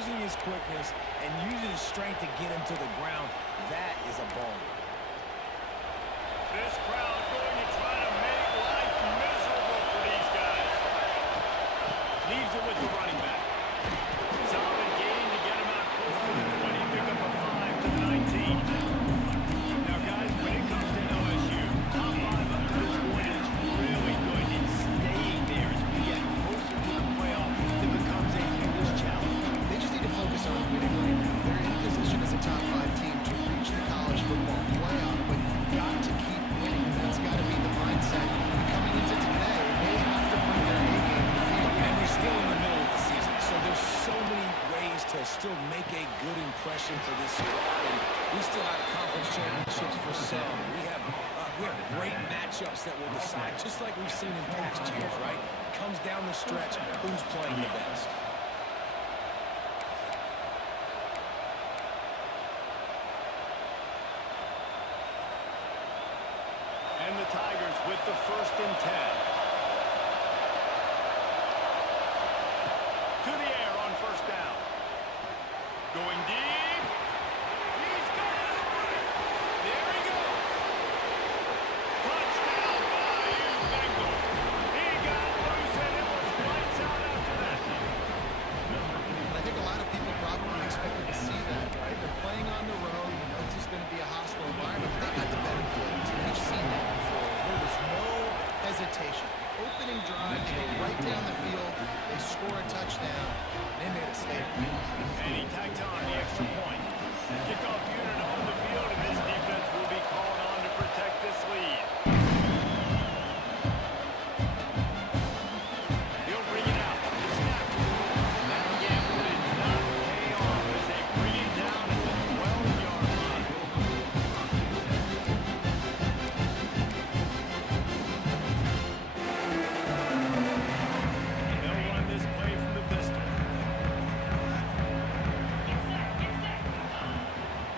using his quickness and using his strength to get him to the ground. That is a ball. This crowd going to try to make life miserable for these guys. Leaves it with the running back. Solid gain to get him out close to the 20. Pick up a 5 to the 19. Now, guys, when it comes to LSU, top 5 up to this point is really good. It's staying there as we get closer to the playoff. It becomes a huge challenge. They just need to focus on winning right now. They're in position as a top 5 team to reach the college football playoff, but you've got to keep winning, and that's got to be the mindset coming into today. They have to bring their A game to the field. And we're still in the middle of the season, so there's so many ways to still make a good impression for this squad, and we still have conference championships for some. We have great matchups that will decide, just like we've seen in past years, right? Comes down the stretch, who's playing the best. And the Tigers with the 1st and 10. To the air on 1st down. Going deep. He's got it over it. There he goes. Touchdown, Bayou Bengals. He got loose and it was lights out after that. I think a lot of people probably expected to see that, right? They're playing on the road. You know, it's just going to be a hostile environment. They got the better players. We've seen that before. There was no hesitation. Opening drive, they go right down the field. They score a touchdown. They made a statement. And he tacked on the extra point. Kickoff unit on the field, and this defense will be called on to protect this lead. He'll bring it out. Snap. That gamble did not pay off as they bring it down at the 12-yard line. They'll run this play from the pistol.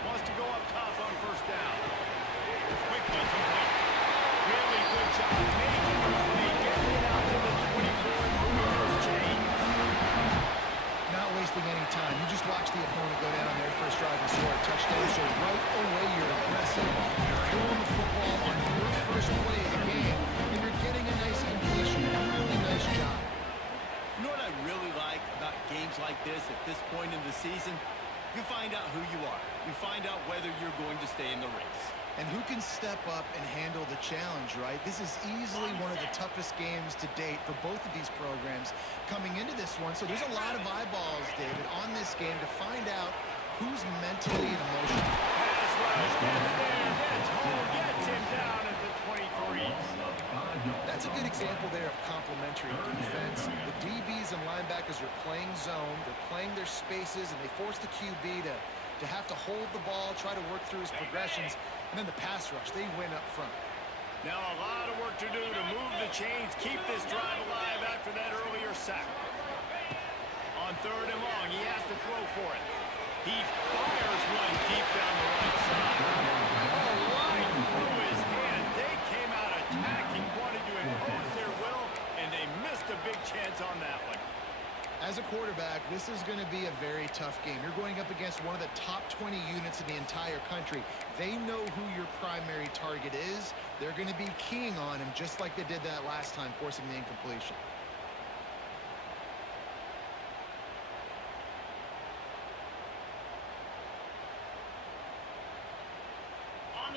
Wants to go up top on 1st down. Quickly complete. Really good job making the play, getting it out to the 24 and moving those chains. Not wasting any time. You just watch the opponent go down on their first drive and score a touchdown. So right away, you're aggressive. You're throwing the football on your first play of the game, and you're getting a nice completion. Really nice job. You know what I really like about games like this at this point in the season? You find out who you are. You find out whether you're going to stay in the race. And who can step up and handle the challenge, right? This is easily one of the toughest games to date for both of these programs coming into this one. So there's a lot of eyeballs, David, on this game to find out who's mentally and emotionally. Pass rush, gets there, gets home, gets him down at the 23. That's a good example there of complementary defense. The DBs and linebackers are playing zone. They're playing their spaces, and they force the QB to have to hold the ball, try to work through his progressions. And then the pass rush, they win up front. Now a lot of work to do to move the chains, keep this drive alive after that earlier sack. On 3rd and long, he has to throw for it. He fires one deep down the right side. Oh, right through his hand. They came out attacking, wanted to impose their will, and they missed a big chance on that one. As a quarterback, this is going to be a very tough game. You're going up against one of the top 20 units in the entire country. They know who your primary target is. They're going to be keying on him just like they did that last time, forcing the incompletion.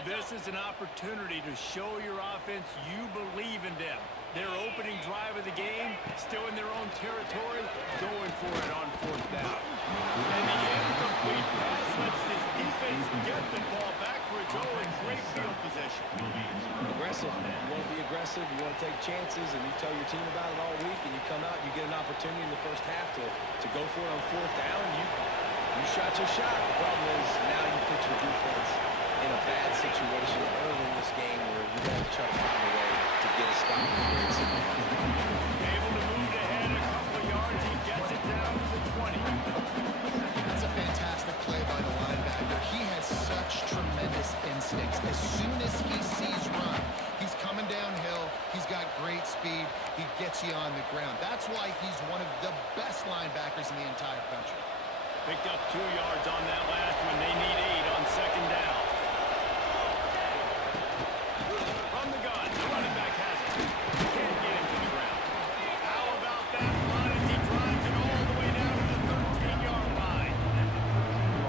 This is an opportunity to show your offense you believe in them. Their opening drive of the game, still in their own territory, going for it on 4th down. And the incomplete pass lets this defense get the ball back for its own great field position. Aggressive. You want to be aggressive. You want to take chances, and you tell your team about it all week, and you come out, you get an opportunity in the first half to go for it on 4th down. You shot your shot. The problem is now you put your defense in a bad situation early in this game where you're going to try to find a way to get a stop. Able to move ahead a couple of yards. He gets it down to the 20. That's a fantastic play by the linebacker. He has such tremendous instincts. As soon as he sees run, he's coming downhill. He's got great speed. He gets you on the ground. That's why he's one of the best linebackers in the entire country. Picked up 2 yards on that last one. They need 8 on second down. From the gun, the running back has it. Can't get him to the ground. How about that run as he drives it all the way down to the 13-yard line?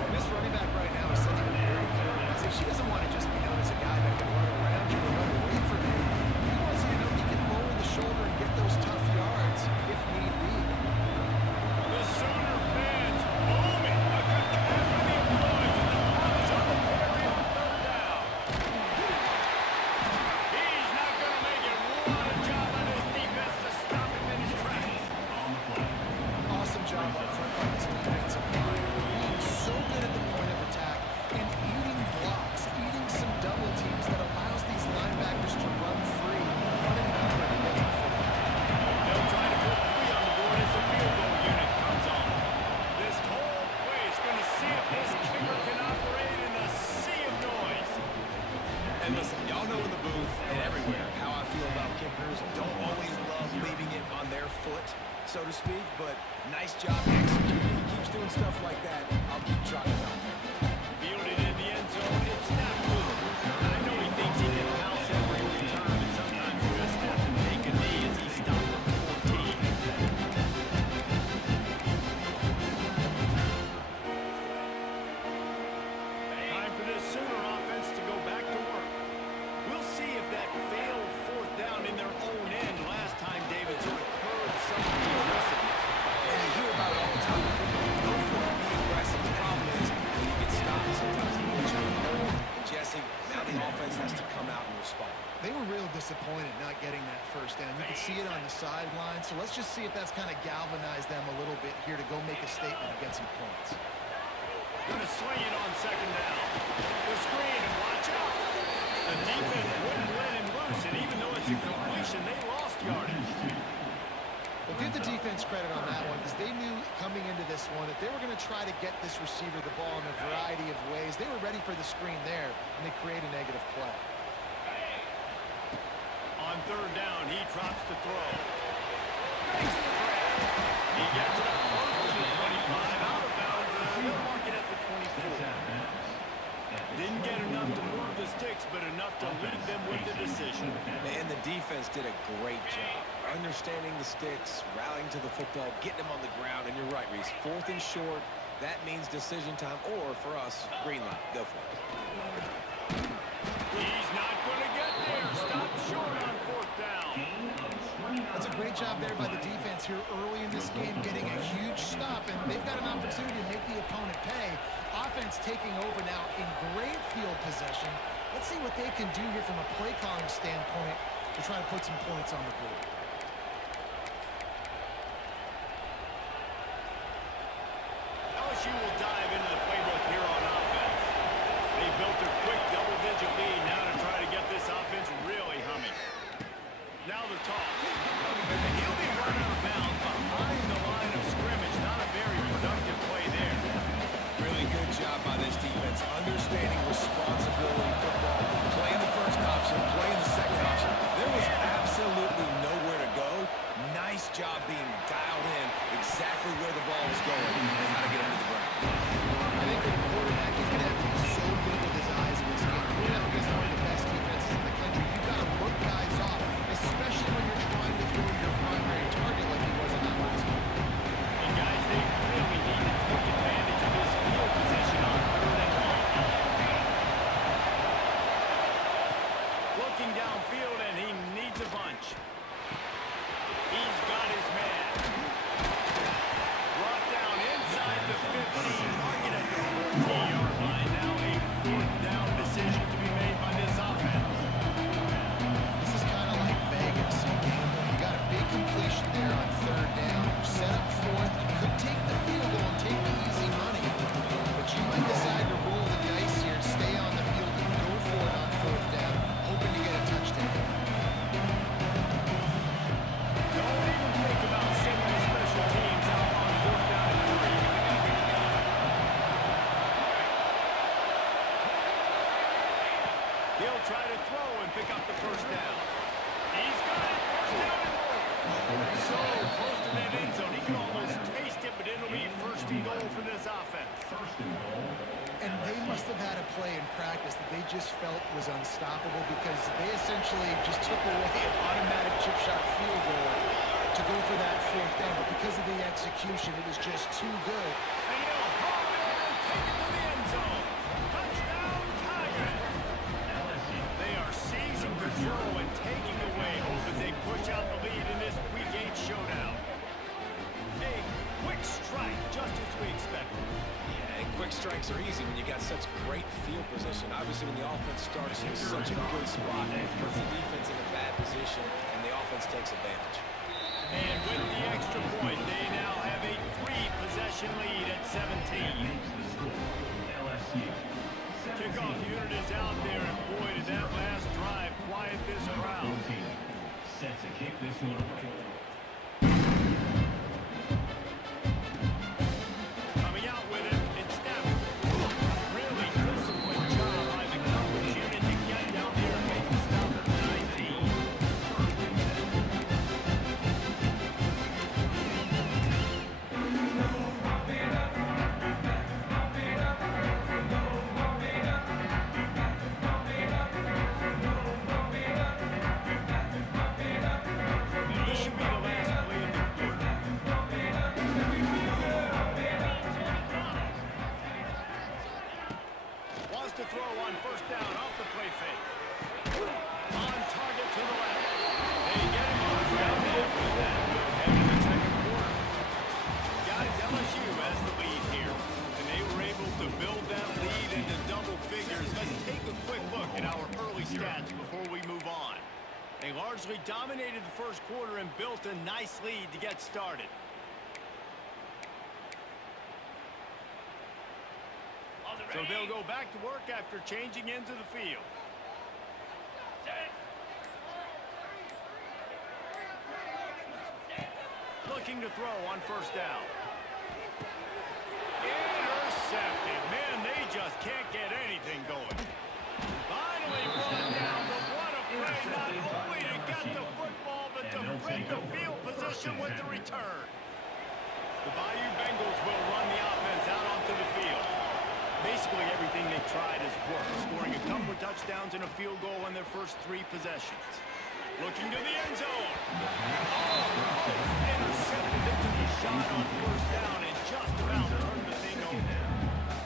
This running back right now is sending a very clear message. She doesn't want to just be known as a guy that can run around you or run away from you. He wants you to know he can lower the shoulder and get those tough yards if need be. The Sooner fans booming. A cacophony of noise and the promise on the carry on third down. He's not going to make it. What a job on his defense to stop him in his tracks. Awesome job up front by this defensive line. Being so good at the point of attack and eating blocks, eating some double teams that allows these linebackers to run free, unencumbered and get the football. They'll try to put 3 on the board as the field goal unit comes on. This whole place going to see if this kicker can operate in the sea of noise. And listen, y'all know in the booth and everywhere how I feel about kickers. Don't always love leaving it on their foot, so to speak, but nice job executing. He keeps doing stuff like that. I'll keep trotting him out there. Fielded in the end zone. It's not good. I know he thinks he can house every return, and sometimes you just have to take a knee as he stopped at the 14. Time for this Sooner offense to go back to work. We'll see if that failed fourth down in their own end last time, David, sort of curbed some of the aggressiveness. And you hear about it all the time. Go for it. Be aggressive. The problem is when you get stopped, sometimes you get jumped. Jesse, now the offense has to come out and respond. They were real disappointed not getting that first down. You can see it on the sideline, so let's just see if that's kind of galvanized them a little bit here to go make a statement and get some points. Going to swing it on second down. The screen, and watch out. The defense wouldn't let him loose, and even though it's a completion, they lost yardage. Well, give the defense credit on that one because they knew coming into this one that they were going to try to get this receiver the ball in a variety of ways. They were ready for the screen there, and they create a negative play. On third down, he drops to throw. Makes the grab. He gets it up close to the 25, out of bounds, and they'll mark it at the 24. Didn't get enough to move the sticks, but enough to lead them with the decision. Man, the defense did a great job. Understanding the sticks, rallying to the football, getting them on the ground, and you're right, Reese. 4th and short, that means decision time, or for us, green light. Go for it. He's not going to get there. Stop short on 4th down. That's a great job there by the defense here early in this game, getting a huge stop, and they've got an opportunity to make the opponent pay. Offense taking over now in great field possession. Let's see what they can do here from a play calling standpoint to try to put some points on the board. LSU will dive into the playbook here on offense. They built a quick double-digit lead now to try to get this offense really humming. Now the toss. And he'll be run out of bounds behind the line of scrimmage. Not a very productive play there. Really good job by this defense. Understanding responsibility football. Playing the first option, playing the second option. There was absolutely nowhere to go. Nice job being dialed in exactly where the ball was going and how to get him to the ground. I think for the quarterback, he's going to have to be so good with his eyes in this game. Going up against one of the best defenses in the country, you've got to look guys off, especially when you're trying to throw your primary target like he was in that last one. And guys, they really need to take advantage of this field position on 3rd and long. Looking downfield, and he needs a bunch. He's got his man. Brought down inside the 15. Mark it at the 14-yard line. Now a 4th down decision to be made by this offense. This is kind of like Vegas and gambling. You got a big completion there on 3rd down. You're set up 4th. You could take the field goal and take the easy money. But you might decide to roll the dice here and stay on the field and go for it on 4th down, hoping to get a touchdown. Don't even think about sending the special teams out on 4th down and 3. He'll try to throw and pick up the first down. He's got it. First down and more. So close to that end zone. He can almost taste it, but it'll be first and goal for this offense. And they must have had a play in practice that they just felt was unstoppable because they essentially just took away an automatic chip shot field goal to go for that fourth down. But because of the execution, it was just too good. And he'll haul it and take it to the end zone. Touchdown, Tigers. They are seizing control and taking away hope as they push out the lead in this Week 8 showdown. A quick strike, just as we expected. Yeah, and quick strikes are easy when you got such great field position. Obviously, when the offense starts in such a good spot, it puts the defense in a bad position, and the offense takes advantage. And with the extra point, they now have a 3-possession lead at 17. Kickoff unit is out there, and boy, did that last drive quiet this crowd. Set to kick this one away. Coming out with it, it's them. Really disciplined job by the coverage unit to get down there and make the stop at the 19. This should be the last play of the quarter. Wants to throw on first down off the play fake. On target to the left. They get him on the ground and with that, we'll head to the second quarter. Guys, LSU has the lead here, and they were able to build that lead into double figures. Let's take a quick look at our early stats before we move on. They largely dominated the first quarter and built a nice lead to get started. So they'll go back to work after changing into the field. Looking to throw on first down. Intercepted. Man, they just can't get anything going. Finally brought down, but what a play, not only to get the football, but to break the field position with the return. The Bayou Bengals will run the offense out onto the field. Basically everything they've tried has worked, scoring a couple of touchdowns and a field goal in their first 3 possessions. Looking to the end zone. Oh, intercepted it to the shot on first down and just about turned the thing over.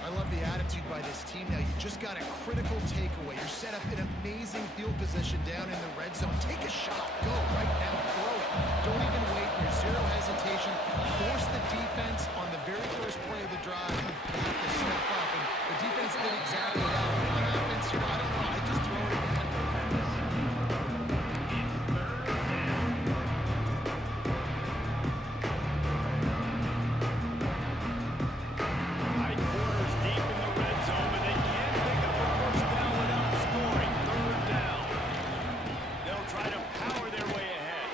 I love the attitude by this team now. You just got a critical takeaway. You're set up in amazing field position down in the red zone. Take a shot. Go right now. Throw it. Don't even wait. There's zero hesitation. Force the defense on the very first play of the drive. They have to step up. And the defense did exactly that. On offense here, I don't know. I just throw it again. High quarters deep in the red zone, but they can't pick up a first down without scoring. Third down. They'll try to power their way ahead.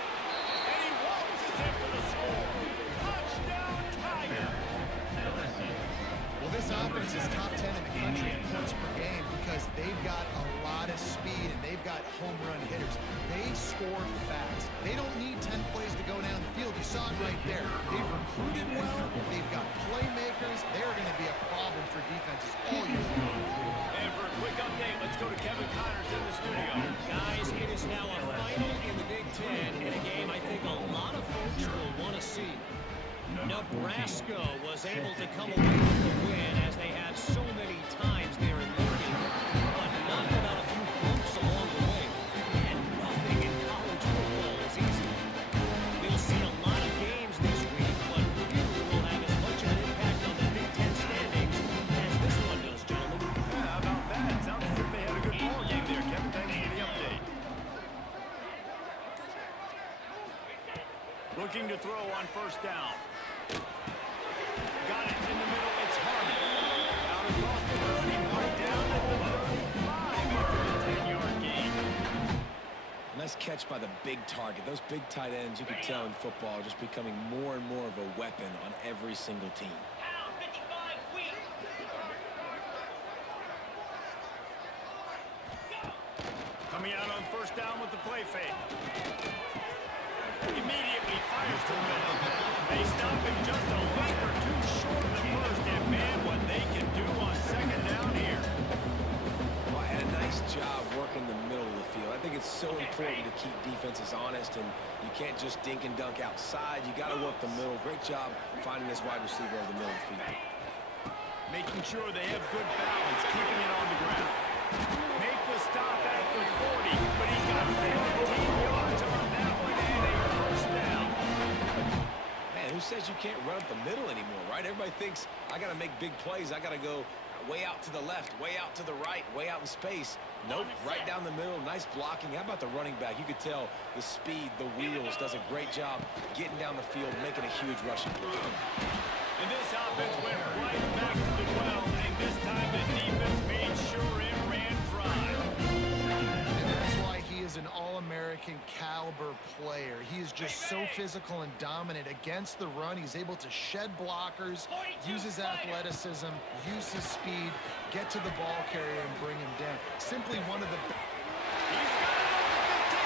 And he waltzes in for the score. Touchdown, Tiger. Well, this offense is top 10 in the country in points per game because they've got a lot of speed and they've got home run hitters. They score fast. They don't need 10 plays to go down the field. You saw it right there. They've recruited well. They've got playmakers. They're going to be a problem for defenses all year long. And for a quick update, let's go to Kevin Connors in the studio. Guys, it is now a final in the Big Ten in a game I think a lot of folks will want to see. Nebraska was able to come away with the win as they have so many times there in Lincoln, but not without a few bumps along the way. And nothing in college football is easy. We'll see a lot of games this week, but few will have as much of an impact on the Big Ten standings as this one does, gentlemen. Yeah, how about that? Sounds as if they had a good ball game there, Kevin. Thanks for the update. Looking to throw on first down. Got it in the middle. It's Harmon. Out across the 30, right down at the 35 after the 10-yard gain. Nice catch by the big target. Those big tight ends, you can tell in football, are just becoming more and more of a weapon on every single team. Coming out on first down with the play fake. Immediately fires to the middle. They stop him just a length or two short of the first, and man, what they can do on second down here. Well, and a nice job working the middle of the field. I think it's so important to keep defenses honest, and you can't just dink and dunk outside. You got to work the middle. Great job finding this wide receiver over the middle of the field. Making sure they have good balance, keeping it on the ground. Make the stop at the 40, but he's got 15 yards on that one and a first down. Man, who says you can't run up the middle anymore, right? Everybody thinks I got to make big plays. I got to go way out to the left, way out to the right, way out in space. Nope, right down the middle. Nice blocking. How about the running back? You could tell the speed, the wheels, does a great job getting down the field, making a huge rushing play. And this offense went right back to the well, and this time the defense made sure it ran dry. And that's why he is an all-American caliber player. He is just so physical and dominant against the run. He's able to shed blockers, use his athleticism, use his speed, get to the ball carrier and bring him down. Simply one of the best. He's got it over 15.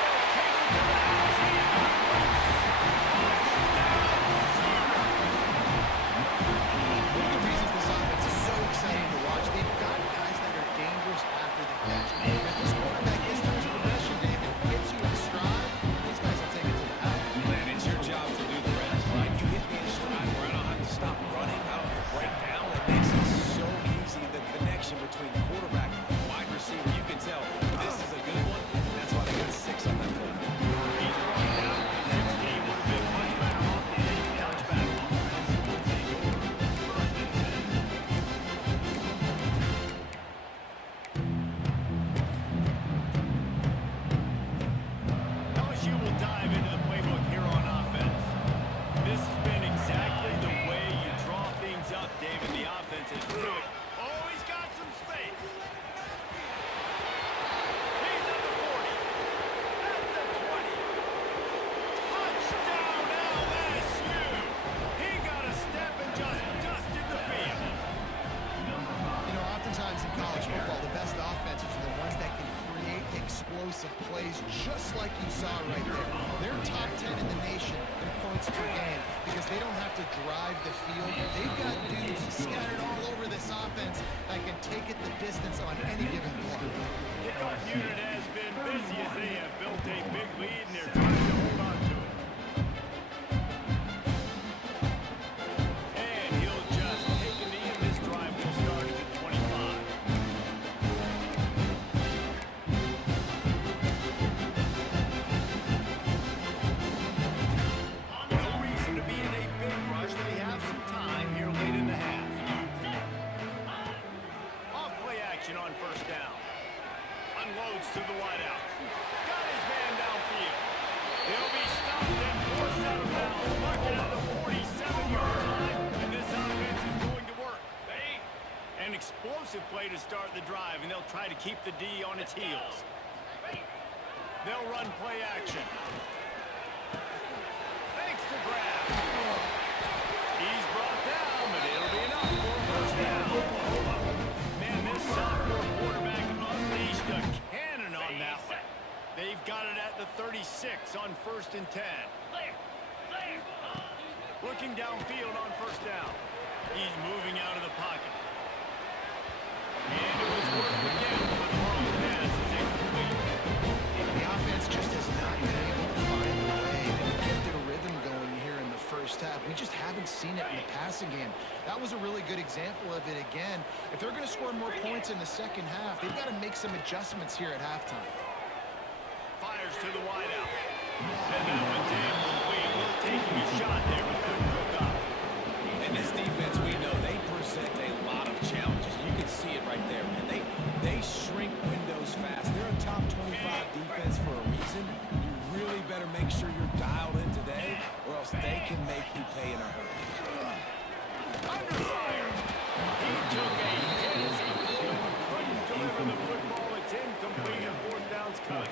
He'll take it to the house. One of the reasons this offense is so exciting to watch, they've got guys that are dangerous after the catch. If this quarterback gets to his progression, Dave, and gets you in stride, these guys will take it to the house. Man, it's your job to do the rest, right? You hit me in stride where I don't have to stop running. I don't have to break down. It makes it so easy, the connection between quarterback and wide receiver. You can tell this is a good one, and that's why they got 6 on that play. He's brought down to 16. Would have been much better off the touchback. LSU will dive into the playbook here on offense. This has been exactly the way you draw things up, David. The offense is really... Oh, he's got some space. He's at the 40. At the 20. Touchdown, LSU. He got a step and just dusted the field. You know, oftentimes in college football, the best offenses are the ones that can create explosive plays, just like you saw right there. They're top 10 in the nation in points per game because they don't have to drive the field. They've got dudes scattered all over this offense that can take it the distance on any given play. Kickoff unit has been busy as they have built a big lead and they're trying to hold on to it. And he'll just take a knee, and this drive will start at the 25. No reason to be in a big rush. They have some time here late in the half. Off play action on first down. Unloads to the wideout. Got his man downfield. He'll be stopped and forced out of bounds. Marking at the 47-yard line, and this offense is going to work. An explosive play to start the drive, and they'll try to keep the D on its heels. They'll run play action. Thanks to grab. He's brought down, but it'll be enough for a first down. Man, this sophomore quarterback unleashed a cannon on that one. They've got it at the 36 on 1st and 10. Looking downfield on first down. He's moving out of the pocket. And it was worth again for the long pass is incomplete. The offense just has not been able to find a way to get their rhythm going here in the first half. We just haven't seen it in the passing game. That was a really good example of it again. If they're going to score more points in the second half, they've got to make some adjustments here at halftime. Fires to the wideout. And that one's incomplete. We're taking a shot there, but couldn't hook up. And this defense, we know they present a lot of challenges. You can see it right there, man. They shrink windows fast. They're a top 25 defense for a reason. You really better make sure you're dialed in today, or else they can make you pay in a hurry. Under fire. He took a hit as he couldn't deliver the football. It's incomplete and fourth down's coming.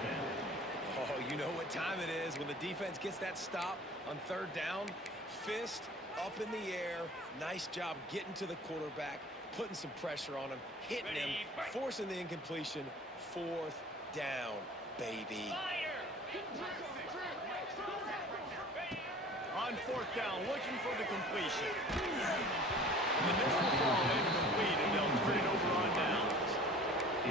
Oh, you know what time it is when the defense gets that stop on third down. Fist up in the air. Nice job getting to the quarterback, putting some pressure on him, hitting him, forcing the incompletion. Fourth down, baby. on fourth down, looking for the completion. And this will fall incomplete, and they'll turn it over on downs.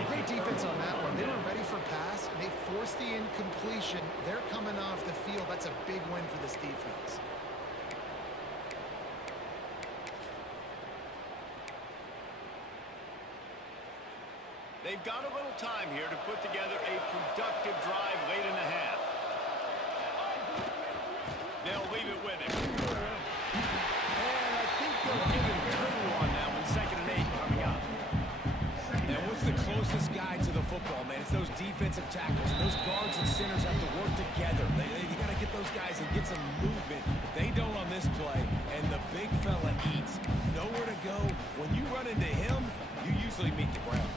Great defense on that one. They were ready for pass. They forced the incompletion. They're coming off the field. That's a big win for this defense. They've got a little time here to put together a productive drive late in the half. They'll leave it with him. And I think they'll give him 2 on that one. 2nd and 8 coming up. And what's the closest guy to the football, man? It's those defensive tackles. And those guards and centers have to work together. You got to get those guys and get some movement. They don't on this play. And the big fella eats. Nowhere to go. When you run into him, you usually meet the ground.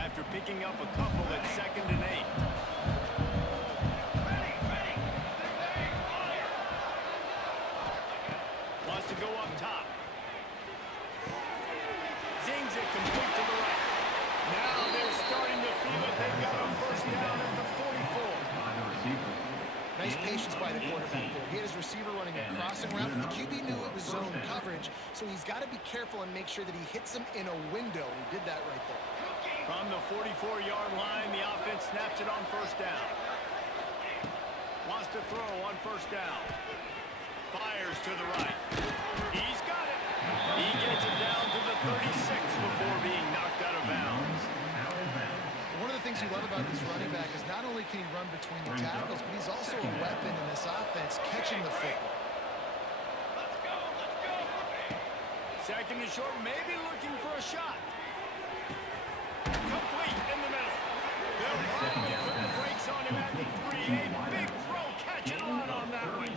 After picking up a couple at 2nd and 8. Wants to go up top. Zings it complete to the right. Now they're starting to feel it. They've got a first down at the 44. Nice patience by the quarterback there. He had his receiver running a crossing route. The QB knew it was zone coverage, so he's got to be careful and make sure that he hits him in a window. He did that right there. From the 44-yard line, the offense snaps it on first down. Wants to throw on first down. Fires to the right. He's got it. He gets it down to the 36 before being knocked out of bounds. One of the things you love about this running back is not only can he run between the tackles, but he's also a weapon in this offense, catching the football. 2nd and short, maybe looking for a shot. Complete in the middle. They'll finally put the brakes on him at the 3. A big throw, catching on that one.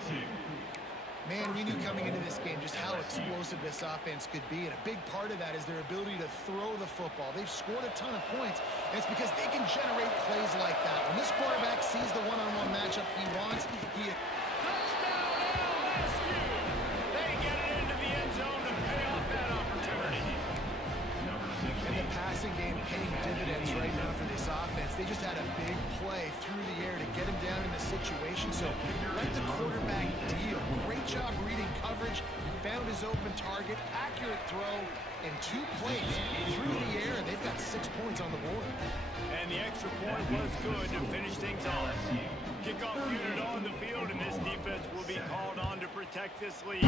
Man, we knew coming into this game just how explosive this offense could be, and a big part of that is their ability to throw the football. They've scored a ton of points, and it's because they can generate plays like that. When this quarterback sees the one-on-one matchup he wants, he... Touchdown, LSU! They get it into the end zone to pay off that opportunity. And the passing game paying dividends right now for this offense. They just had a big play through the air to get him down in the situation. So let the quarterback deal. Great job reading coverage. Found his open target. Accurate throw. And 2 plays through the air. And they've got 6 points on the board. And the extra point was good to finish things off. Kickoff unit on the field, and this defense will be called on to protect this lead.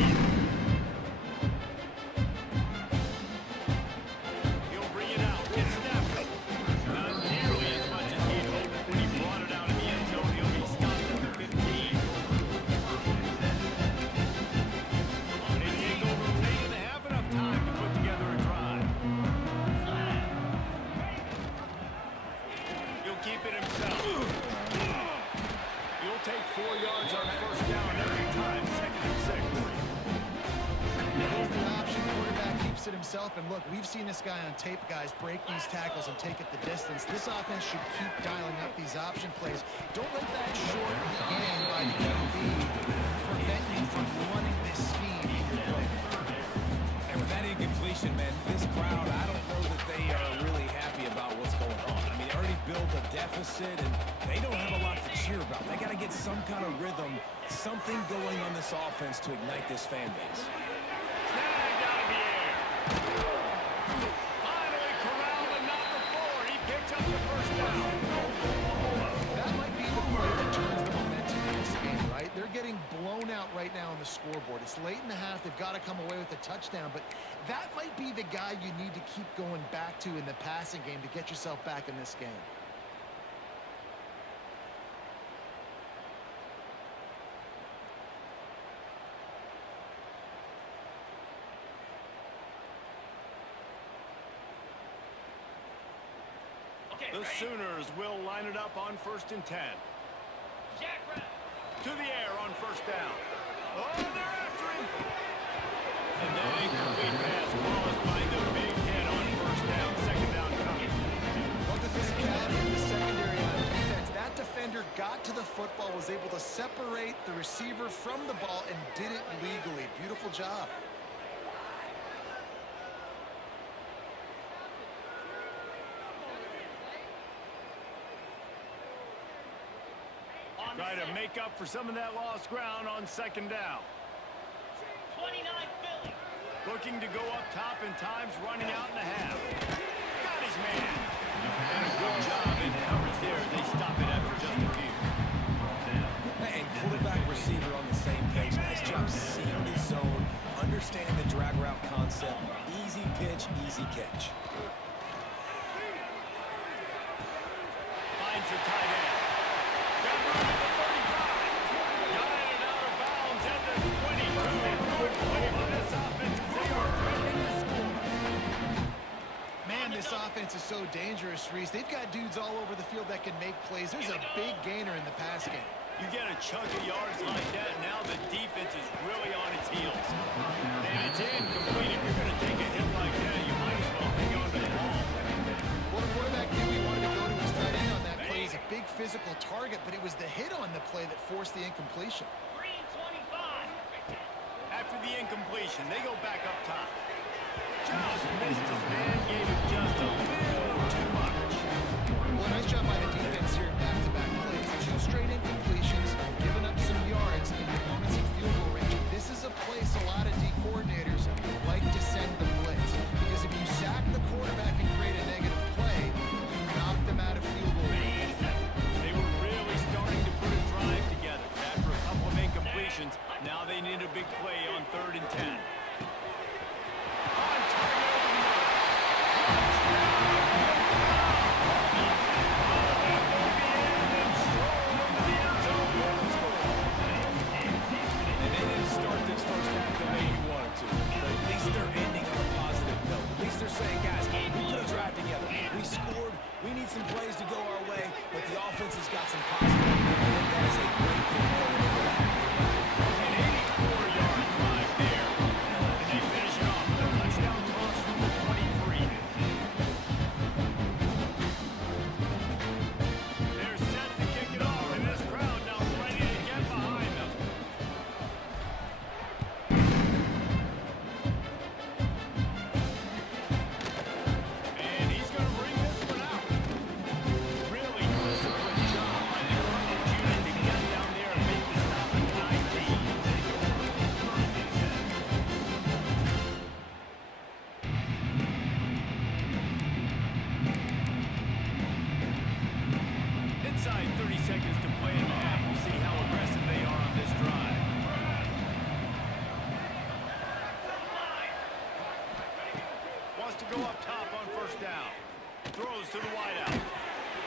Himself, and look, we've seen this guy on tape, guys, break these tackles and take it the distance. This offense should keep dialing up these option plays. Don't let that short game by the QB prevent you from running this scheme in your play. And with that incompletion, man, this crowd, I don't know that they are really happy about what's going on. I mean, they already built a deficit, and they don't have a lot to cheer about. They got to get some kind of rhythm, something going on this offense to ignite this fan base. Finally corralled, but not before. He picked up the first down. That might be the play that turns the momentum in this game, right? They're getting blown out right now on the scoreboard. It's late in the half. They've got to come away with a touchdown, but that might be the guy you need to keep going back to in the passing game to get yourself back in this game. The Sooners will line it up on 1st and 10. To the air on first down. Oh, they're after him. And then incomplete pass caused by the big hit on first down. 2nd down coming. Well, the physicality in the secondary on defense. That defender got to the football, was able to separate the receiver from the ball, and did it legally. Beautiful job. Try to make up for some of that lost ground on second down. 29 Philly. Looking to go up top in times running out in the half. Got his man. And a good job in coverage there. They stop it after just a few. And quarterback receiver on the same page. Nice job seeing the zone, understanding the drag route concept. Easy pitch, easy catch. Finds the tight end. Got room at the 35. Got it out of bounds at the 22. Good play for this offense as they are threatening to score. Man, this offense is so dangerous, Reese. They've got dudes all over the field that can make plays. There's a big gainer in the pass game. You get a chunk of yards like that, and now the defense is really on its heels. And it's incomplete. If you're going to take a hit like that, you might as well hang on to the ball. Well, the quarterback knew he wanted to go to his tight end on that play. He's a big physical target, but it was the hit on the play that forced the incompletion. 325. After the incompletion, they go back up top. Just missed his man, gave him just a little too much. Well, nice job by the defense here in back-to-back plays. 2 straight incompletions, giving up some yards in the opponent's field goal range. This is a place a lot of D coordinators like to send the blitz, because if you sack the quarterback and create a negative play, you knock them out of field goal range. They were really starting to put a drive together. After a couple of incompletions, now they need a big play on 3rd and 10. On target over the middle. And they didn't start this first half the way you wanted to. But at least they're ending on a positive note. At least they're saying, guys, we put a drive together. We scored. We need some plays to go our way, but the offense has got some positive. And that is a great thing going into the half. An 84-yard drive there. And they finish it off with a touchdown cross from the 23. They're set to kick it off, and this crowd now ready to get behind them. And he's going to bring this one out. Really disciplined job by the coverage unit to get down there and make the stop at 19. Inside 30 seconds to play in the half. We'll see how aggressive they are on this drive. Wants to go up top on 1st down. Throws to the wideout.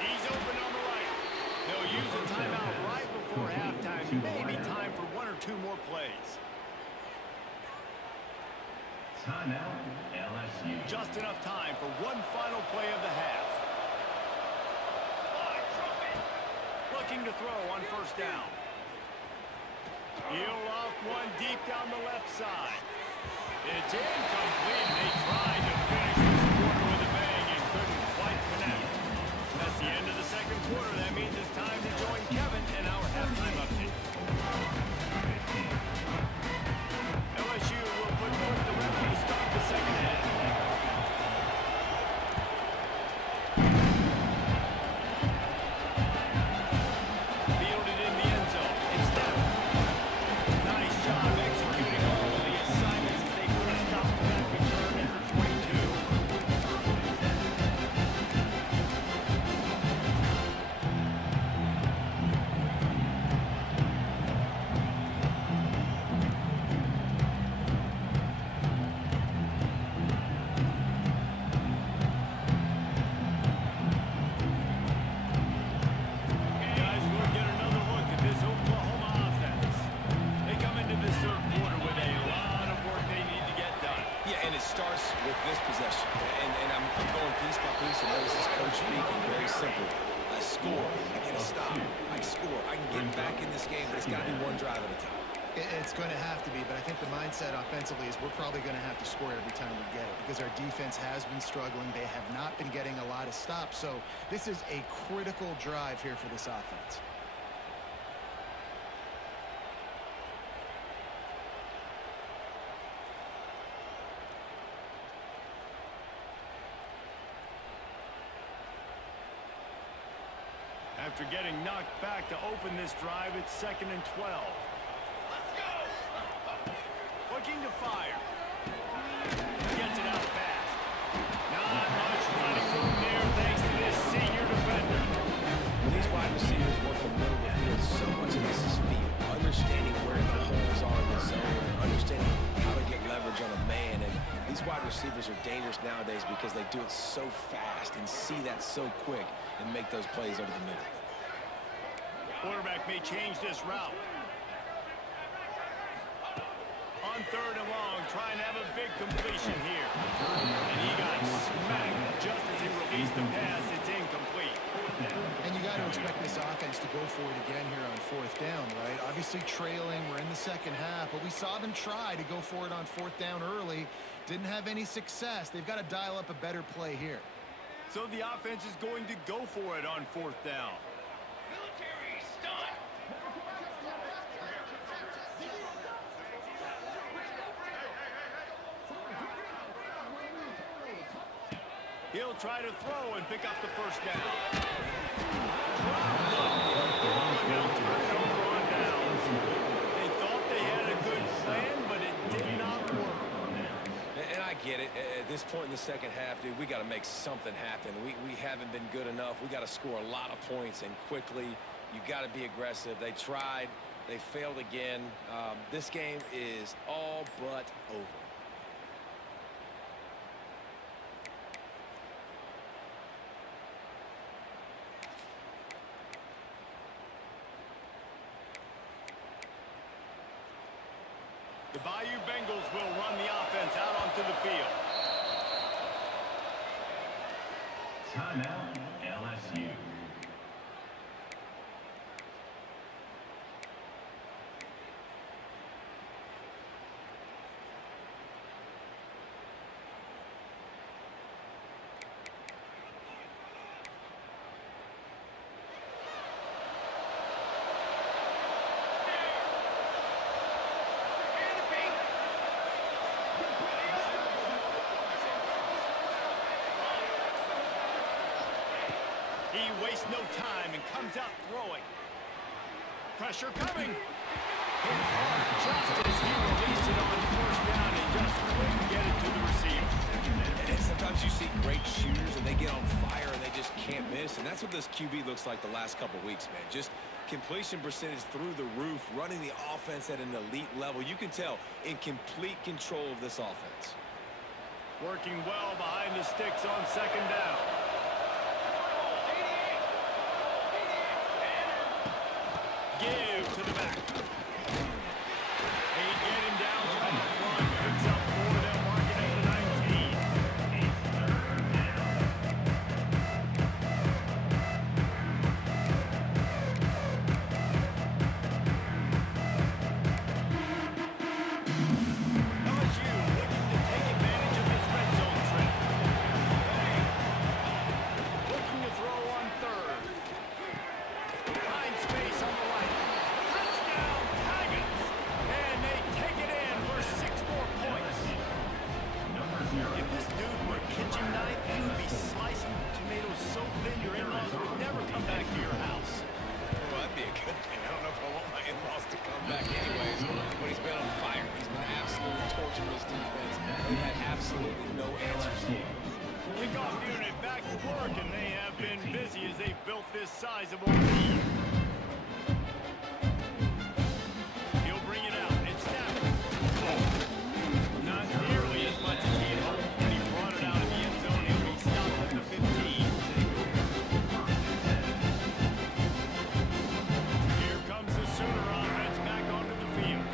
He's open on the right. They'll use a timeout right before halftime. Maybe time for 1 or 2 more plays. Timeout, LSU. Just enough time for one final play of the half. Looking to throw on 1st down. He'll off one deep down the left side. It's incomplete. They tried to finish this quarter with a bang and couldn't quite connect. That's the end of the 2nd quarter. That means it's time to join Kevin in our halftime update. LSU will put forth the rep to start the 2nd half. Fielded in the end zone. It's them. Nice job executing all of the assignments as they put a stop to that return after 22. Guys, we'll get another look at this Oklahoma offense. They come into this 3rd quarter with a lot of work they need to get done. Yeah, and it starts with this possession. And I'm going piece by piece, and this is coach speaking. Very simple. I score. I get a stop. I score. I can get back in this game, but it's got to be one drive at a time. It's going to have to be, but I think the mindset offensively is we're probably going to have to score every time we get it, because our defense has been struggling. They have not been getting a lot of stops, so this is a critical drive here for this offense. After getting knocked back to open this drive, it's 2nd and 12. Looking to fire. Gets it out fast. Not much running room there thanks to this senior defender. When these wide receivers work the middle of the field, so much of this is feel. Understanding where the holes are in the zone, understanding how to get leverage on a man. And these wide receivers are dangerous nowadays because they do it so fast and see that so quick and make those plays over the middle. Quarterback may change this route. On 3rd and long, trying to have a big completion here. And he got smacked just as he released the pass. It's incomplete. And you got to expect this offense to go for it again here on 4th down, right? Obviously trailing, we're in the 2nd half, but we saw them try to go for it on 4th down early. Didn't have any success. They've got to dial up a better play here. So the offense is going to go for it on 4th down. Military stunt. He'll try to throw and pick up the 1st down. They thought they had a good plan, but it did not work. And I get it. At this point in the 2nd half, dude, we got to make something happen. We haven't been good enough. We got to score a lot of points and quickly. You got to be aggressive. They tried. They failed again. This game is all but over. The Bayou Bengals will run the offense out onto the field. Timeout, LSU. He wastes no time and comes out throwing. Pressure coming. Hit hard just as he released it on 1st down and just couldn't get it to the receiver. And sometimes you see great shooters and they get on fire and they just can't miss. And that's what this QB looks like the last couple weeks, man. Just completion percentage through the roof, running the offense at an elite level. You can tell in complete control of this offense. Working well behind the sticks on 2nd down. Give to the back. They get him down to the front. Picks up 4. They'll mark it at the 19. LSU looking to take advantage of this red zone trip. Looking to throw on 3rd. Find space on the right. Touchdown, Tigers! And they take it in for 6 more points. If this dude were a kitchen knife, he would be slicing tomatoes so thin your in-laws would never come back to your house. Well, that'd be a good thing. I don't know if I want my in-laws to come back anyways, but he's been on fire. He's been absolutely torturing this defense. They've had absolutely no answers for him. Kickoff unit back to work, and they have been busy as they've built this sizable lead. He'll bring it out. It's Stafford. Not nearly as much as he had hoped when he brought it out of the end zone. He'll be stopped at the 15. Here comes the Sooner offense back onto the field.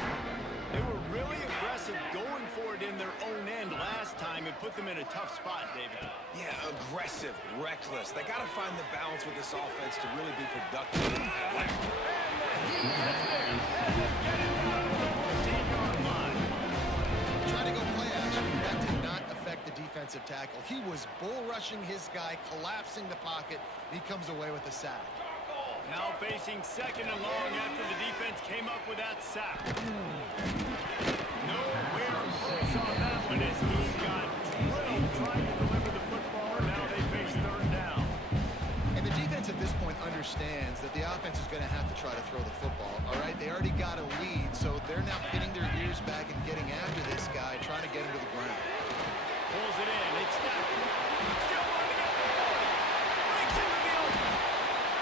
They were really aggressive going for it in their own end last time and put them in a tough spot, David. Yeah, aggressive, reckless. They got to find the balance with this offense to really be productive. And he gets there. And they get it down to the 14-yard line. Trying to go play action. That did not affect the defensive tackle. He was bull rushing his guy, collapsing the pocket. He comes away with a sack. Now facing 2nd and long after the defense came up with that sack. Nowhere close on that one as he got drilled trying to deliver the football. Now they face 3rd down. And the defense at this point understands quarterback and getting after this guy, trying to get him to the ground. Pulls it in. It's snapped. Still running up the field. Breaks into the open.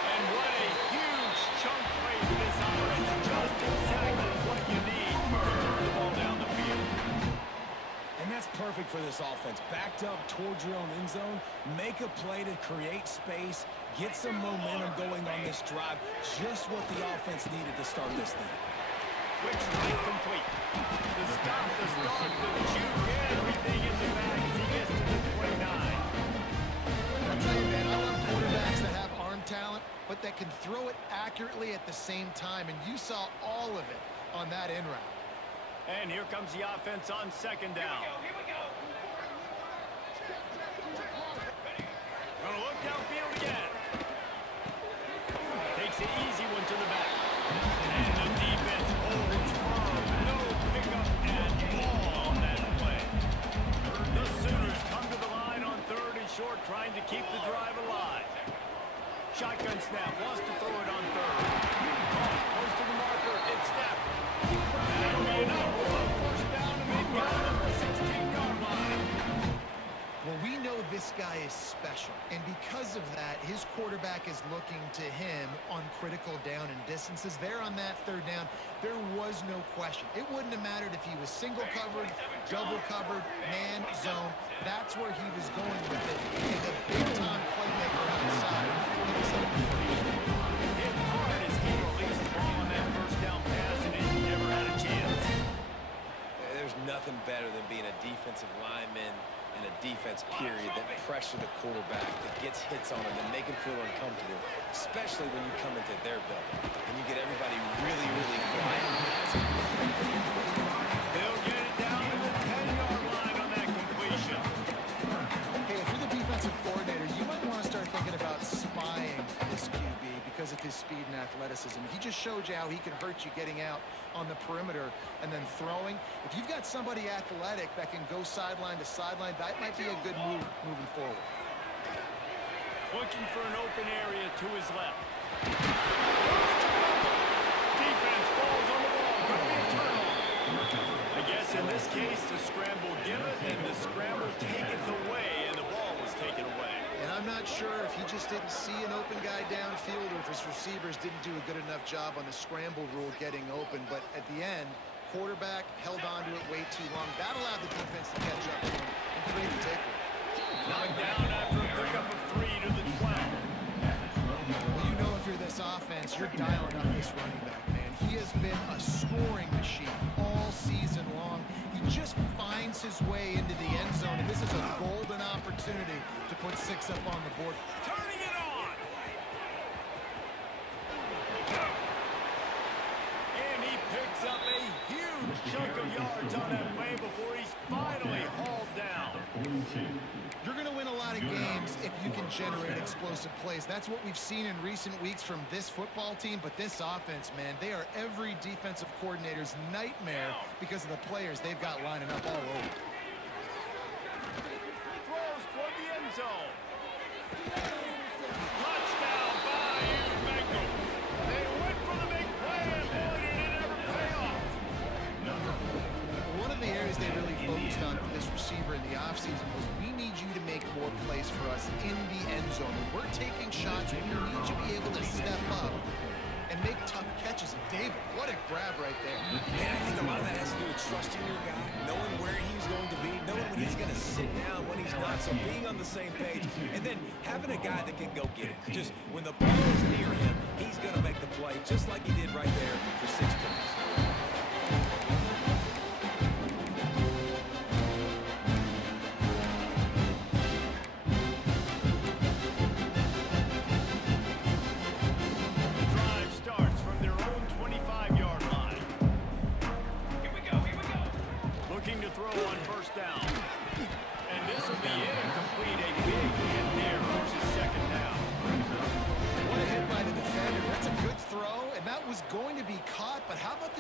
And what a huge chunk play for this offense. Just exactly what you need to move the ball down the field. And that's perfect for this offense. Backed up towards your own end zone, make a play to create space, get some momentum going on this drive. Just what the offense needed to start this thing. Quick strike complete. The stop, the start, the juke, everything in the bag as he gets to the 29. I'll tell you, man, I love quarterbacks that have arm talent, but that can throw it accurately at the same time, and you saw all of it on that in route. And here comes the offense on second down. Here we go. Gonna look downfield again. Takes the easy one to the back. And the defense holds firm. No pickup at all on that play. The Sooners come to the line on third and short, trying to keep the drive alive. Shotgun snap, wants to throw it on third. Close to the marker, it's snapped. That'll be enough. First down, and they've got him at the 16-yard line. Well, we know this guy is special, and because of that, his quarterback is looking to him on critical down and distances. There on that third down, there was no question. It wouldn't have mattered if he was single covered, double covered, man, zone. That's where he was going with it. And the big-time playmaker outside. He was able to Hit hard as he released the ball on that first down pass, and he never had a chance. There's nothing better than being a defensive lineman and a defense period that pressure the quarterback, that gets hits on him, and make him feel uncomfortable, especially when you come into their building and you get everybody really, really quiet. They'll get it down to the 10-yard line on that completion. Hey, if you're the defensive coordinator, you might want to start thinking about spying this QB because of his speed and athleticism. He just showed you how he can hurt you getting out on the perimeter and then throwing. If you've got somebody athletic that can go sideline to sideline, that might be a good move moving forward. Looking for an open area to his left. Defense falls on the ball. Gonna be a turnover. I guess in this case, the scramble giveth and the scramble taketh away, and the ball was taken away. And I'm not sure if he just didn't see an open guy downfield or if his receivers didn't do a good enough job on the scramble rule getting open. But at the end, quarterback held on to it way too long. That allowed the defense to catch up to him and create the takeaway. Knocked down after a pickup of 3 to the 12. Well, you know if you're this offense, you're dialing up this running back, man. He has been a scoring machine all season long. He just finds his way into the end zone, and this is a golden opportunity to put 6 up on the board. Turning it on. And he picks up a huge chunk of yards on that play before he's finally hauled down. You're going to win a lot of games if you can generate explosive plays. That's what we've seen in recent weeks from this football team, but this offense, man, they are every defensive coordinator's nightmare because of the players they've got lining up all over. Throws toward the end zone. Touchdown by Bengals. They went for the big play, and boy, did it ever pay off. One of the areas they really focused on for this receiver in the offseason was we need you to make more plays for us in the end zone. When we're taking shots, we need you to be able to step up and make tough catches. And David, what a grab right there. Man, I think a lot of that has to do with trusting your guy, knowing where he's going to be, knowing when he's going to sit down, when he's not, so being on the same page, and then having a guy that can go get it. Just when the ball is near him, he's going to make the play, just like he did right there for 6 points.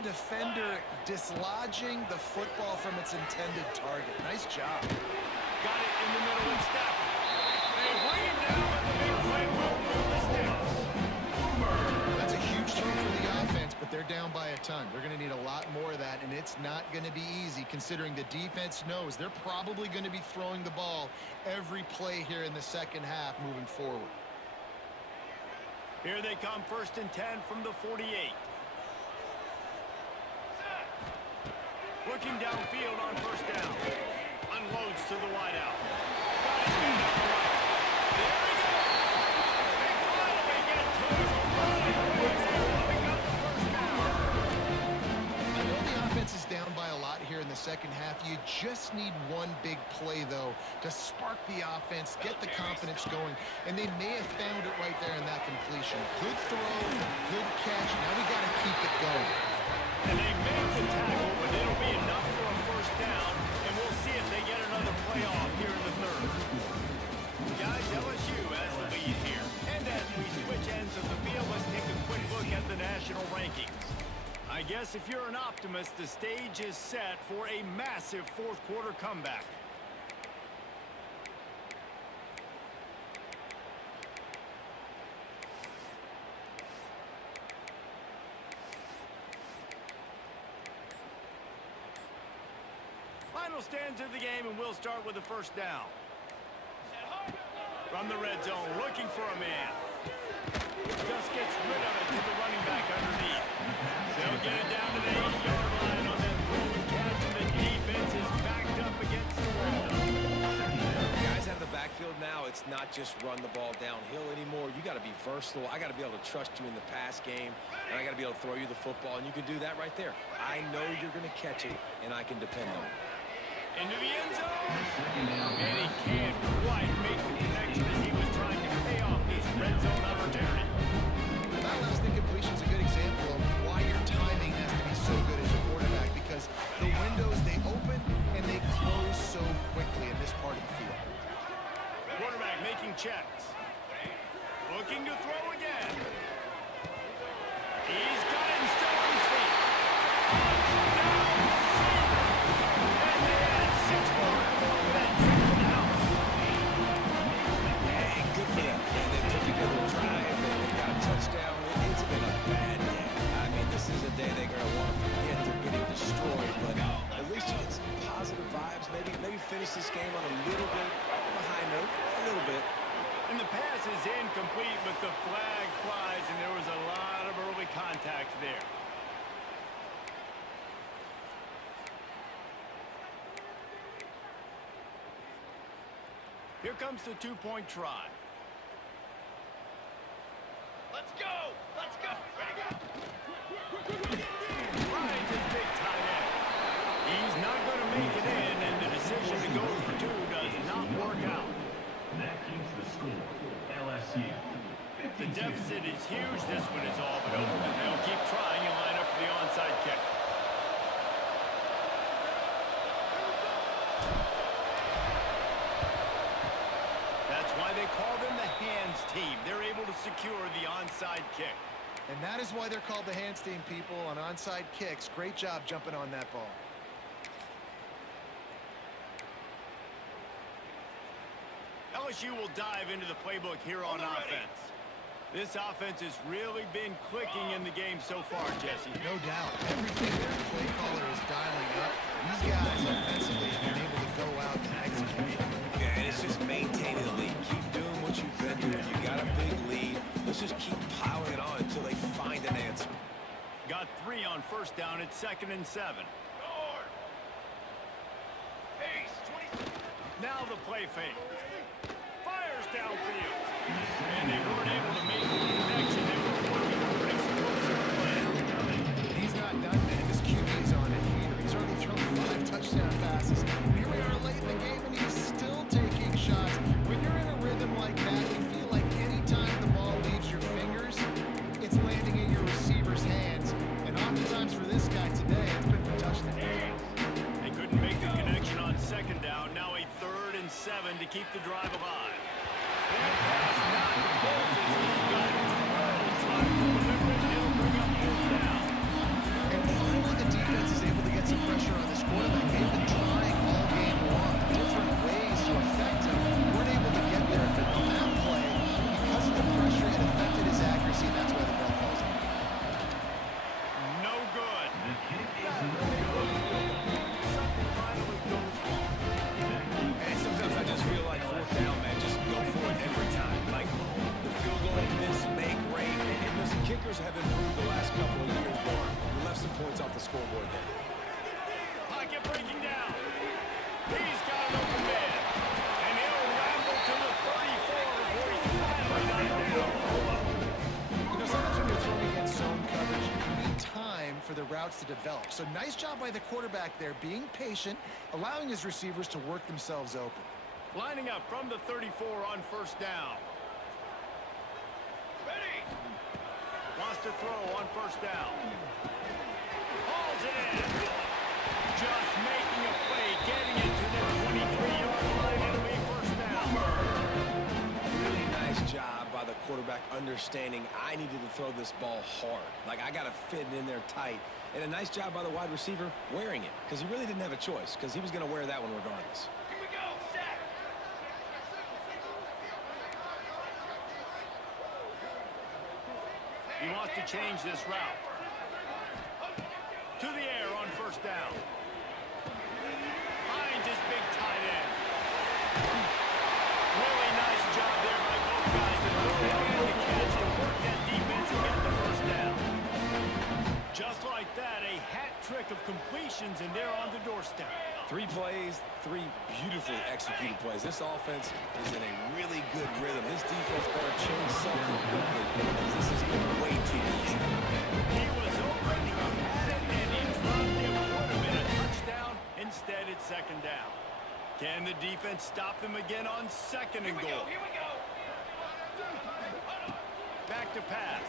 Defender dislodging the football from its intended target. Nice job. Got it in the middle and step. They bring him down with the big play. That's a huge throw for the offense, but They're down by a ton. They're going to need a lot more of that, and it's not going to be easy considering the defense knows they're probably going to be throwing the ball every play here in the second half moving forward. Here they come, 1st and 10 from the 48. Looking downfield on 1st down. Unloads to the wideout. Got his man on the right. There he goes. They finally get to him. He's able to pick up the 1st down. I know the offense is down by a lot here in the second half. You just need one big play, though, to spark the offense, get the confidence going, and they may have found it right there in that completion. Good throw, good catch. Now we got to keep it going. And they make the tackle, but it'll be enough for a 1st down, and we'll see if they get another play off here in the 3rd. Guys, LSU has the lead here. And as we switch ends of the field, let's take a quick look at the national rankings. I guess if you're an optimist, the stage is set for a massive 4th quarter comeback. Final stands of the game, and we'll start with the 1st down. From the red zone, looking for a man. Just gets rid of it to the running back underneath. They'll get it down to the 8-yard line on that throw and catch, and the defense is backed up against the wall. Guys out of the backfield now, it's not just run the ball downhill anymore. You got to be versatile. I got to be able to trust you in the pass game, and I got to be able to throw you the football, and you can do that right there. I know you're going to catch it, and I can depend on it. Into the end zone, and he can't quite make the connection as he was trying to pay off his red zone opportunity. That last incompletion is a good example of why your timing has to be so good as a quarterback, because the windows, they open and they close so quickly in this part of the field. Quarterback making checks. Looking to throw again. He's got it and still on his feet. Touchdown. It's been a bad day. I mean, this is a day they're going to want to forget. They're getting destroyed, but at least you get some positive vibes. Maybe finish this game on a little bit of a high note, a little bit. And the pass is incomplete, but the flag flies, and there was a lot of early contact there. Here comes the 2-point try. Let's go! Let's go! Right, his big tight end. He's not going to make it in, and the decision to go for 2 does not work out. That keeps the score. LSU. The deficit is huge. This one is all but over, and they'll keep trying and line up for the onside kick. That's why they call them the hands team. They're able to secure the onside kick. And that is why they're called the hands team, people, on onside kicks. Great job jumping on that ball. LSU will dive into the playbook here on offense. This offense has really been clicking in the game so far, Jesse. No doubt. Everything their play caller is dialing up. These guys offensively have been able to go out and execute. Yeah, and it's just maintaining the lead. Keep doing what you've been doing. You got a big lead. Let's just keep piling it on until they find an answer. Got 3 on 1st down at 2nd and 7. Now the play fake. Fires downfield. And they weren't able to make the connection. They were working for an explosive play. He's not done, man. His QB is on it here. He's already thrown 5 touchdown passes. Here we are late in the game, and he's still taking shots. When you're in a rhythm like that, you feel like any time the ball leaves your fingers, it's landing in your receiver's hands. And oftentimes for this guy today, it's been for touchdowns. They couldn't make the connection on 2nd down. Now a 3rd and 7 to keep the drive alive. That pass not close as he got drilled trying to deliver it. He'll bring up 4th down. And finally, the defense is able to get some pressure on this quarterback. They've been trying all game long, different ways to affect him. Weren't able to get there, but on that play, because of the pressure, it affected his accuracy, and that's why the ball falls out. to develop. So nice job by the quarterback there, being patient, allowing his receivers to work themselves open. Lining up from the 34 on first down. Ready. Wants to throw on first down. Hauls it in. Just making a play, getting it to the 23-yard line. It'll be first down. Really nice job by the quarterback understanding I needed to throw this ball hard. Like, I got to fit it in there tight. And a nice job by the wide receiver wearing it, because he really didn't have a choice, because he was going to wear that one regardless. Here we go. Set. He wants to change this route. To the air on first down. Finds his big tight end. Really nice job there by both guys to throw and to catch to work that defense and get the first down. Just like that, a hat trick of completions, and they're on the doorstep. 3 plays, 3 beautifully executed plays. This offense is in a really good rhythm. This defense better change something quickly, because this has been way too easy. He was open, he had it, and he dropped it. Would have been a touchdown. Instead, it's second down. Can the defense stop them again on second and goal? Here we go. Back to pass.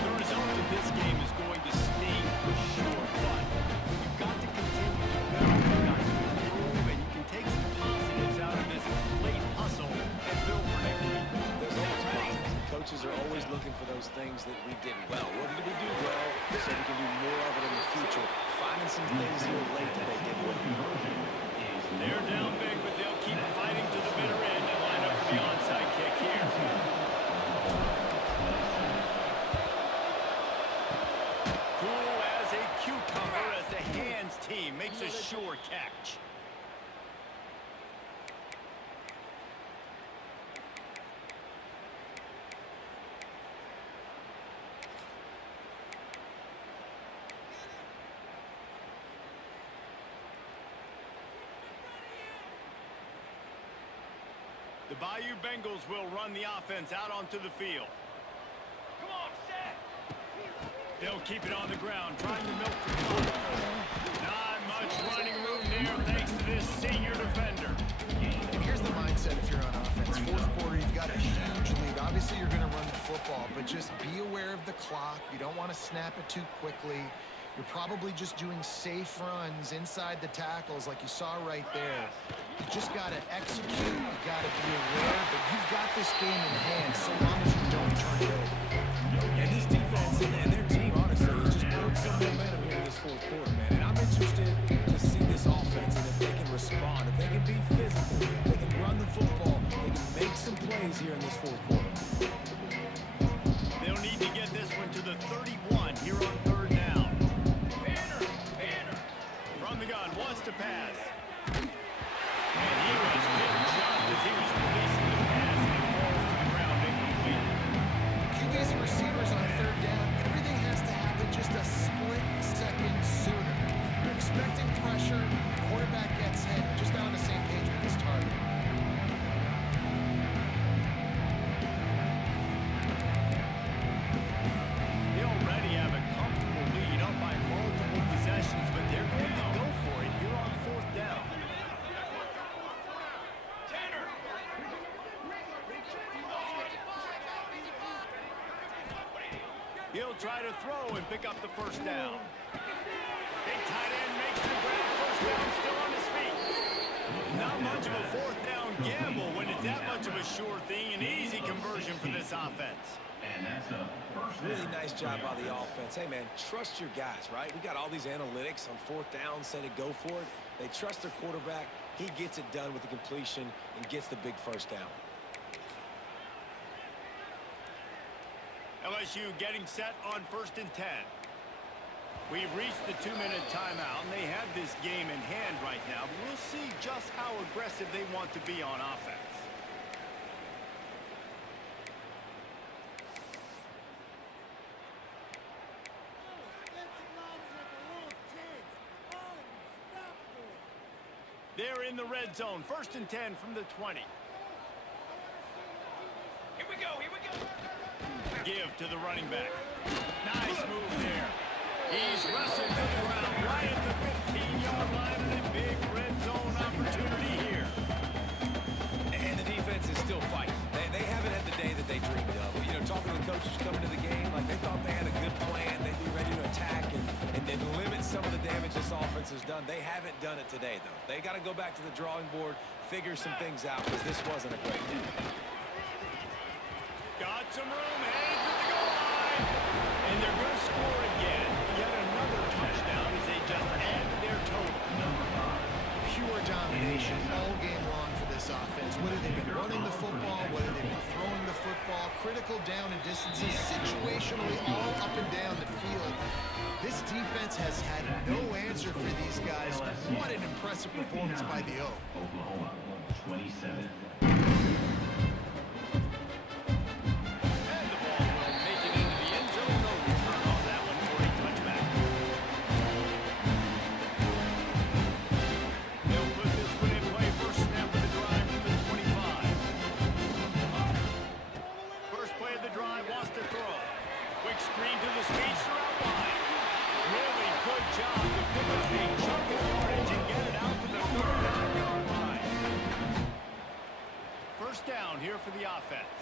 The result of this game is going to sting for sure, but you've got to continue to build, you've got to improve, and you can take some positives out of this late hustle and build for next week. There's always positives. Coaches are always looking for those things that we did well. What did we do well so we can do more of it in the future? Finding some things here late that they did well. They're down big, but they'll keep fighting to the bitter end and line up for the onside kick here. Cool as a cucumber as the hands team makes a sure catch. The Bayou Bengals will run the offense out onto the field. Come on, set. They'll keep it on the ground, trying to milk the clock. Not much running room there thanks to this senior defender. And here's the mindset if you're on offense. Fourth quarter, you've got a huge lead. Obviously, you're going to run the football, but just be aware of the clock. You don't want to snap it too quickly. You're probably just doing safe runs inside the tackles like you saw right there. You just got to execute. You got to be aware, but you've got this game in hand so long as you don't turn it over. And this defense and their team, honestly, has just built some momentum here in this fourth quarter, man. And I'm interested to see this offense and if they can respond, if they can be physical, if they can run the football, they can make some plays here in this fourth quarter. They'll need to get this one to the 31 here on third down. From the gun, wants to pass. And he was hit just as he was releasing the pass, and it falls to the ground incomplete. QBs and receivers on third down, everything has to happen just a split second sooner. You're expecting pressure, quarterback gets hit, just not on the same page with his target. They already have a comfortable lead up by multiple possessions, but they're going to go for it here on fourth down. He'll try to throw and pick up the first down. Big tight end makes the grab. First down, still on his feet. Not much of a fourth down gamble when it's that much of a sure thing. An easy conversion for this offense. And that's a first Really down. nice job by the offense. Hey, man, trust your guys, right? We got all these analytics on fourth down, say to go for it. They trust their quarterback. He gets it done with the completion and gets the big first down. LSU getting set on 1st and 10. We've reached the 2-minute timeout, and they have this game in hand right now. But we'll see just how aggressive they want to be on offense. They're in the red zone. 1st and 10 from the 20. Here we go, here we go. Give to the running back. Nice move there. He's wrestled to the ground right at the 15-yard line, and a big red zone opportunity here. And the defense is still fighting. They haven't had the day that they dreamed of. You know, talking to the coaches coming to the game, like they thought they had a good plan. They'd be ready to attack and then limit some of the damage this offense has done. They haven't done it today, though. They got to go back to the drawing board, figure some things out, because this wasn't a great day. Got some room, headed to the goal line. And they're going to score again. Yet another touchdown as they just add to their total. Pure domination all game long for this offense. Whether they've been running the football, whether they've been throwing the football, critical down and distances, situationally all up and down the field. This defense has had no answer for these guys. What an impressive performance by the O. Oklahoma, 27. Down here for the offense.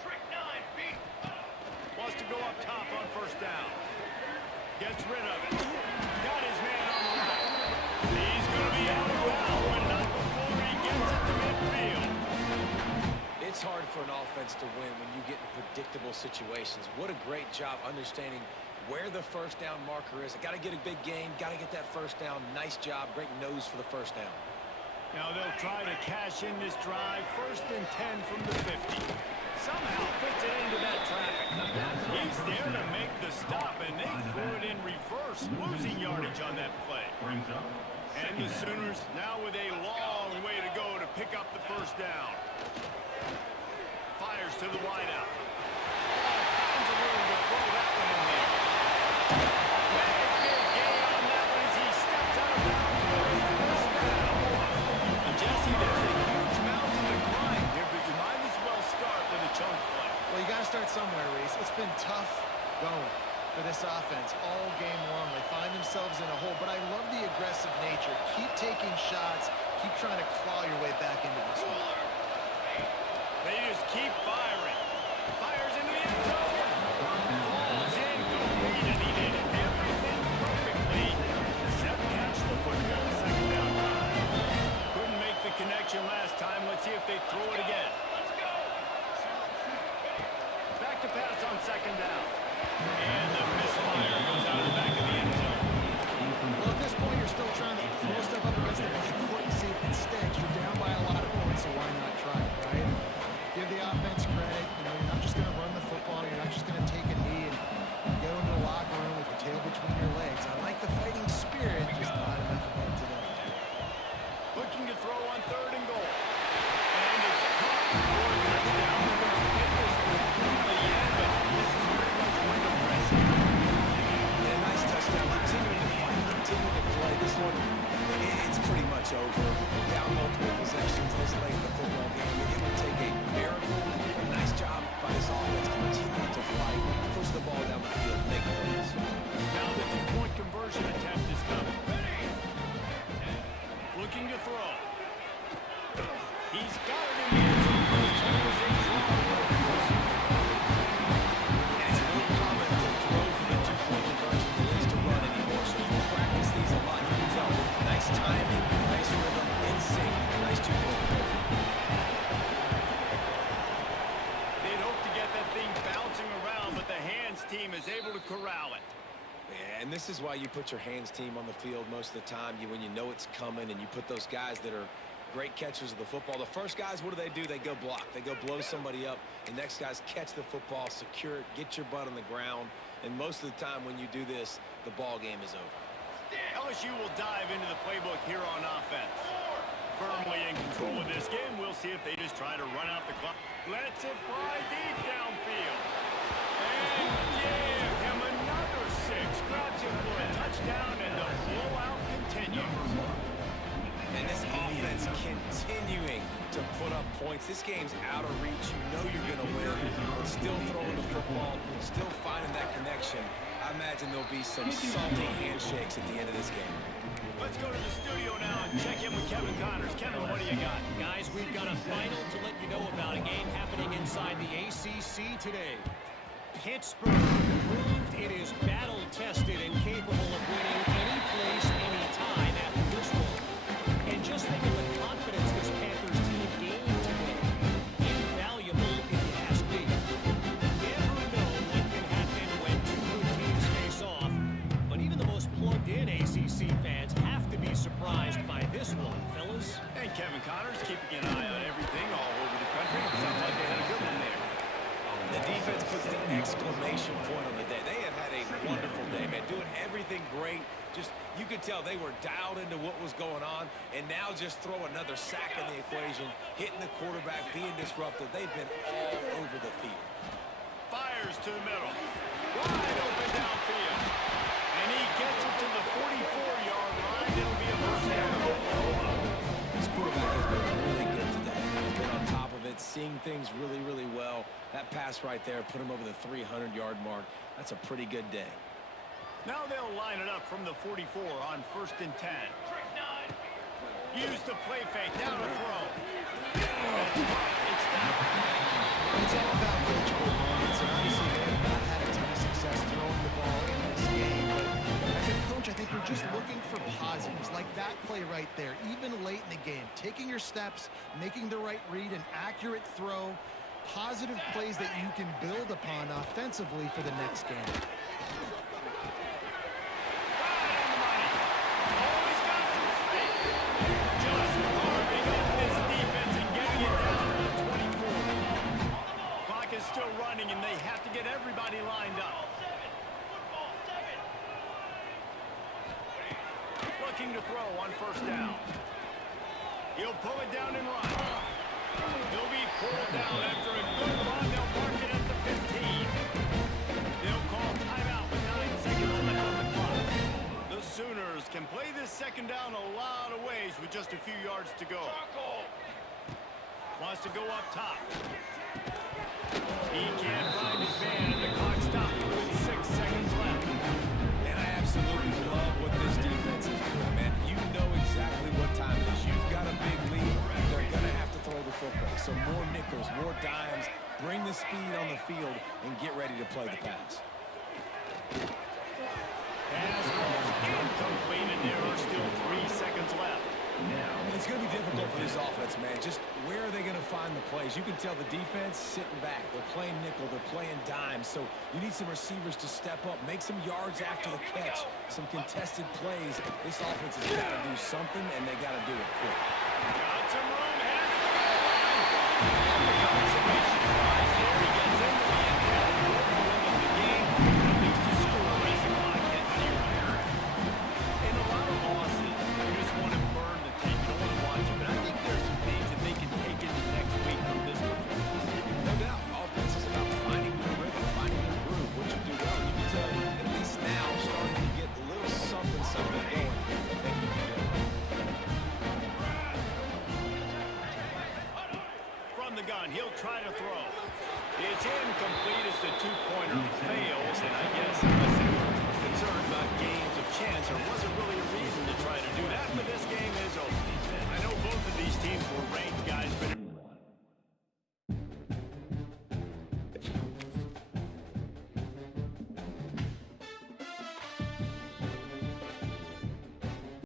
Trick 9, beat. Wants to go up top on 1st down. Gets rid of it. Got his man on the right. He's going to be out of bounds, but not before he gets it to midfield. It's hard for an offense to win when you get in predictable situations. What a great job understanding where the 1st down marker is. I got to get a big gain, got to get that 1st down. Nice job, great nose for the 1st down. Now they'll try to cash in this drive. 1st and 10 from the 50. Somehow fits it into that traffic. He's there to make the stop, and they threw it in reverse, losing yardage on that play. And the Sooners now with a long way to go to pick up the 1st down. Fires to the wideout. All kinds of room to throw that one in there. Big gain on that one as he steps out of bounds for the 1st down. Jesse, there's a huge mountain to climb here, but you might as well start with a chunk play. Well, you got to start somewhere, Reese. It's been tough going for this offense all game long. They find themselves in a hole, but I love the aggressive nature. Keep taking shots. Keep trying to claw your way back into this one. They just keep firing. Fires into the end zone. Falls incomplete, and he did everything perfectly except catch the football. 2nd down drive. Couldn't make the connection last time. Let's see if they throw it again. Back to pass on 2nd down. And the misfire goes out of the back of the end zone. Well, at this point, you're still trying to throw stuff up against the court and see if it sticks. You're down by a lot of points, so why not try it, right? Give the offense credit. You know, you're not just going to run the football. You're not just going to take a knee and go into the locker room with your tail between your legs. I like the fighting spirit, just not enough of it today. Looking to throw on 3rd and goal. And it's caught for a touchdown. They're going to hit this through the end, but this is pretty much what the press is. Yeah, nice touchdown. Continuing to fight, continuing to play. This one, it's pretty much over. Down multiple possessions this late in the football game. It would take a miracle. A nice job by this offense continuing to fight, push the ball down the field, make plays. Now the 2-point conversion attempt is coming. Looking to throw. He's got it in the end zone for the And it's more common to throw for the 2-point conversion than it is to run anymore. So you practice these a lot. You can tell. Nice timing, nice rhythm, in sync, nice 2-point conversion. They'd hope to get that thing bouncing around, but the hands team is able to corral it. Yeah, and this is why you put your hands team on the field most of the time. When you know it's coming, and you put those guys that are great catchers of the football. The first guys, what do? They go block. They go blow somebody up. The next guys catch the football, secure it, get your butt on the ground. And most of the time when you do this, the ball game is over. LSU will dive into the playbook here on offense. Firmly in control of this game. We'll see if they just try to run out the clock. Lets it fly deep downfield. And give him another 6. Grabs him for a touchdown, and the blowout continues. continues. And this offense continuing to put up points. This game's out of reach. You know you're going to win, but still throwing the football, still finding that connection. I imagine there'll be some salty handshakes at the end of this game. Let's go to the studio now and check in with Kevin Connors. Kevin, what do you got? Guys, we've got a final to let you know about, a game happening inside the ACC today. Pittsburgh proved it is battle-tested and capable of winning any place, any time after this one. And just think of the confidence this Panthers team gained today. Invaluable it has been. Never know what can happen when two good teams face off, but even the most plugged-in ACC fans have to be surprised by this one, fellas. And Kevin Connors keeping an eye on everything all over the country. Sounds like they had a good one there. The defense puts the exclamation point on the day. They have had a wonderful day, man. Doing everything great. Just, you could tell they were dialed into what was going on. And now just throw another sack in the equation. Hitting the quarterback, being disruptive. They've been all over the field. Fires to the middle. Wide open downfield. And he gets it to the 44-yard line. It'll be a first down. This quarterback has been really good today. He's been on top of it, seeing things really, really well. That pass right there put him over the 300-yard mark. That's a pretty good day. Now they'll line it up from the 44 on 1st and 10. Use the play fake. Down to throw. It's down. It's all about coachable moments, and obviously they have not had a ton of success throwing the ball in this game. But as a coach, I think we're just looking for positives, like that play right there, even late in the game. Taking your steps, making the right read, an accurate throw, positive plays that you can build upon offensively for the next game. Still running, and they have to get everybody lined up. Looking to throw on 1st down. He'll pull it down and run. He'll be pulled down after a good run. They'll mark it at the 15. They'll call timeout with 9 seconds left on the clock. The Sooners can play this 2nd down a lot of ways with just a few yards to go. Wants to go up top. He can't find his man, and the clock stops with 6 seconds left. And I absolutely love what this defense is doing, man. You know exactly what time it is. You've got a big lead. They're going to have to throw the football. So more nickels, more dimes. Bring the speed on the field and get ready to play the pass. Pass ball's incomplete, and there are still 3 seconds left. It's going to be difficult for this offense, man. Just where are they going to find the plays? You can tell the defense sitting back. They're playing nickel. They're playing dime. So you need some receivers to step up, make some yards after the catch, some contested plays. This offense has got to do something, and they got to do it quick.